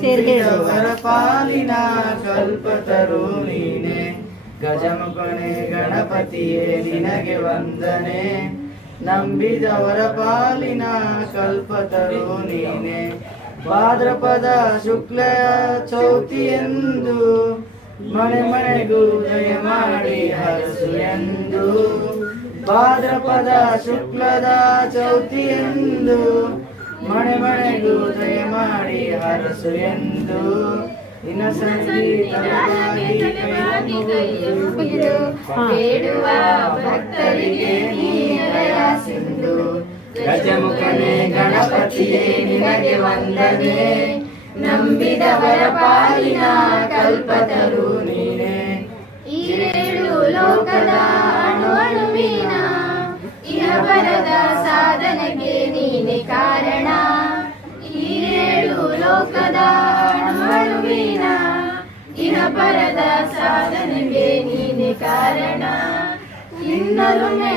ನಂಬಿದವರ ಪಾಲಿನ ಕಲ್ಪತರು ನೀನೆ. ಗಜಮುಖನೆ ಗಣಪತಿಯೇ, ನಿನಗೆ ವಂದನೆ. ನಂಬಿದವರ ಪಾಲಿನ ಕಲ್ಪತರು ನೀನೆ. ಭಾದ್ರಪದ ಶುಕ್ಲ ಚೌತಿ ಎಂದು ಮನೆ ಮನೆಗೂ ದಯ ಮಾಡಿ ಹರಸು ಎಂದು. ಭಾದ್ರಪದ ಶುಕ್ಲದ ಚೌತಿಯೆಂದು ಮನೆ ಮಳೆಗೂ ದಯ ಮಾಡಿ ಹರಸು ಎಂದು. ಮುಗಿದು ಬೇಡುವ ಭಕ್ತರಿಗೆ ನೀರಯ ಸಿಂಧು. ಗಜಮುಖನೇ ಗಣಪತಿಯೇ ನಿನಗೆ ವಂದನೆ. ನಂಬಿದವರ ಪಾಲಿನ ಕಲ್ಪತರು ನೀನೆ. ಈರೇಳು ಲೋಕದ ಅಣು ಅಣುವಿನ ಇಹ ಬರದ ಲೋಕದ ಅಣು ದಿನ ಪರದ ಸಾಧನೆಗೆ ನೀನೆ ಕಾರಣ. ನಿನ್ನಲುಮೆ